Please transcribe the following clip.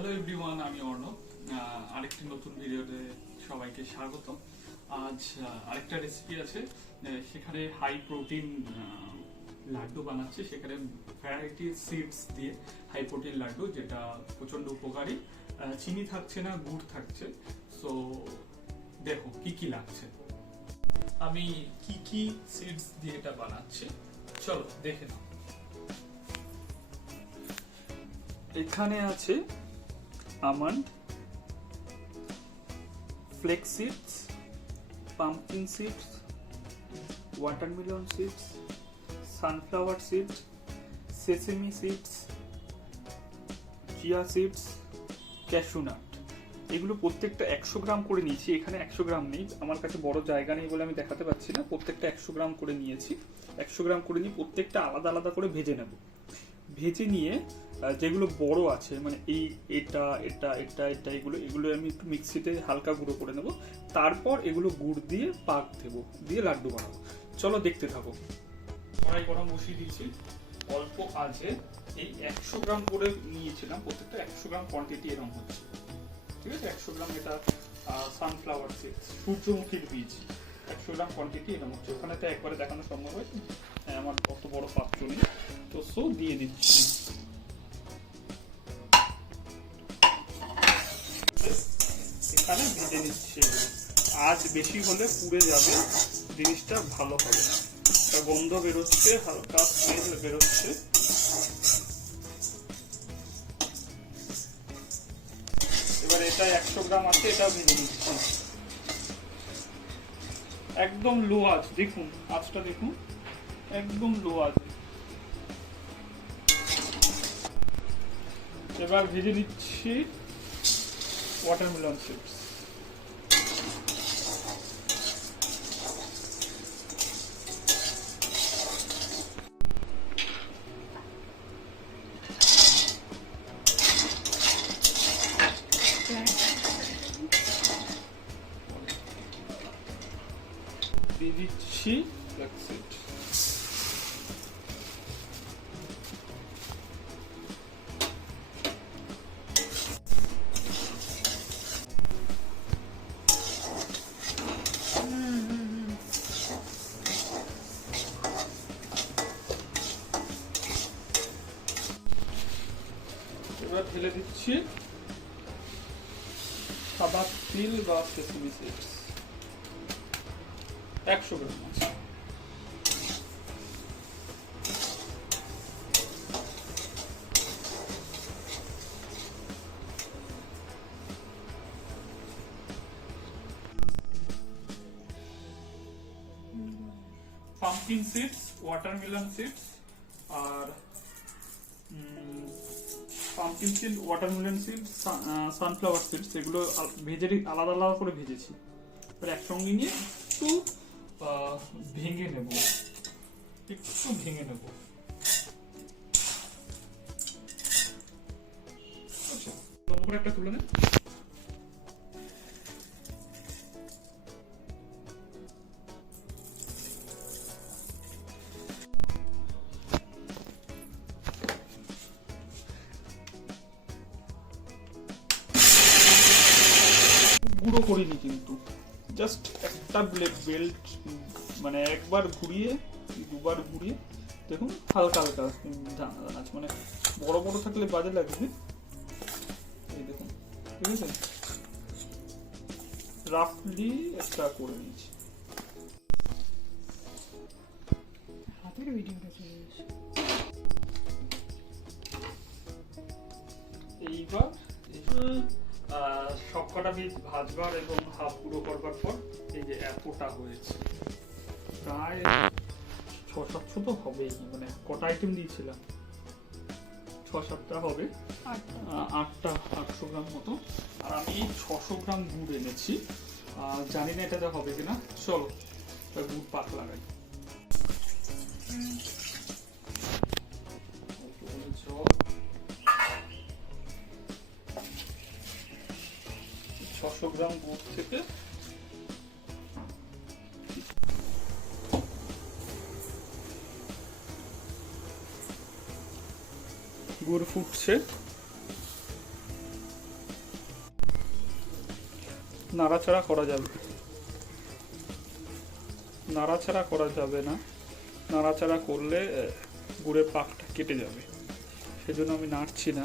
Hello everyone, আমি অর্ণব। আরেকটি নতুন ভিডিওতে সবাইকে স্বাগত। আজ আরেকটা রেসিপি আছে, সেখানে হাই প্রোটিন লাড্ডু বানাচ্ছি। সেখানে ভ্যারাইটি সিডস দিয়ে হাই প্রোটিন লাড্ডু, যেটা প্রচন্ড উপকারী। চিনি থাকছে না, গুড় থাকছে। সো দেখো কি কি লাগছে, আমি কি কি সিডস দিয়ে এটা বানাচ্ছি, চলো দেখে নাও। এখানে আছে almond, flax seeds, pumpkin seeds, watermelon seeds, sunflower seeds, sesame seeds, chia seeds, cashew nut. এগুলো প্রত্যেকটা 100 গ্রাম করে নিয়েছি। এখানে 100 গ্রাম নেই, আমার কাছে বড় জায়গা নেই বলে আমি দেখাতে পাচ্ছি না। প্রত্যেকটা 100 গ্রাম করে নিয়েছি। 100 গ্রাম করে নিয়ে প্রত্যেকটা আলাদা আলাদা করে ভেজে নেব। ভেজে নিয়ে যেগুলো বড় আছে, মানে এটা এটা এটা এটা এগুলো আমি একটু মিক্সিতে হালকা গুঁড়ো করে নেব। তারপর এগুলো গুড় দিয়ে পাক দেবো, দিয়ে লাড্ডু বানাবো। চলো দেখতে থাকো। কড়াই গরম বসিয়ে দিয়েছি অল্প আছে। এই 100 গ্রাম করে নিয়েছিলাম, প্রত্যেকটা 100 গ্রাম কোয়ান্টিটি এরকম হচ্ছে, ঠিক আছে। 100 গ্রাম এটা সানফ্লাওয়ার সিডস, সূর্যমুখীর বীজ। 100 গ্রাম কোয়ান্টিটি এরকম হচ্ছে। ওখানে তো একবারে দেখানো সম্ভব হয়, আমার অত বড় পাত্র নেই, তো সো দিয়ে দিচ্ছি। এখানে ভেজে নিচ্ছি। আজ বেশি হলে পুড়ে যাবে, জিনিসটা ভালো হবে না। একটা গন্ধ বেরোচ্ছে, হালকা স্মেল বেরোচ্ছে। এবার এটা 100 গ্রাম আছে, এটাও ভেজে নিচ্ছি একদম লো আঁচ। দেখুন আঁচটা দেখুন, একদম লো আঁচ। এবার ভেজে নিচ্ছি ওয়াটারমেলন চিপস। দিয়ে দিচ্ছি ফ্ল্যাক্স সিড। এবার ঢেলে দিচ্ছি সাদা তিল বা সেসমি সিডস, 100 গ্রাম আছে। পাম্পকিন সিডস, ওয়াটারমেলন সিডস আর pumpkin seed, watermelon seed, sunflower seeds, এগুলো ভেজে আলাদা আলাদা করে ভেজেছি। এবার একসঙ্গে নিয়ে একটু ভেঙে নেব, একটু ভেঙে নেব। আচ্ছা, লম্বা করে একটা তুলে নেন। গুঁড়ো করিনি কিন্তু, জাস্ট একটা বেল্ট, মানে একবার ঘুরিয়ে দুবার ঘুরিয়ে দেখুন, হালকা হালকা দানা দানা আছে। মানে বড় বড় থাকলে বাজে লাগবে। এই দেখুন, ঠিক আছে, রাফলি একটা করে নিয়েছি। হাতের ভিডিওটা চলে গেছে। এইবার সবকটা বীজ ভাজবার এবং হাফ গুঁড়ো করবার পর এই যে এতটা হয়েছে, প্রায় 6-700 তো হবেই। মানে কটা আইটেম দিয়েছিলাম, 6-7টা হবে, 800 গ্রাম মতো। আর আমি 600 গ্রাম গুড় এনেছি, জানি না এটাতে হবে কিনা। চলো গুড় পাক লাগাই। 600 গ্রাম গুড় থেকে গুড় ফুটছে, নাড়াচাড়া করা যাবে, নাড়াচাড়া করা যাবে না, নাড়াচাড়া করলে গুড়ের পাকটা কেটে যাবে, সেজন্য আমি নাড়ছি না।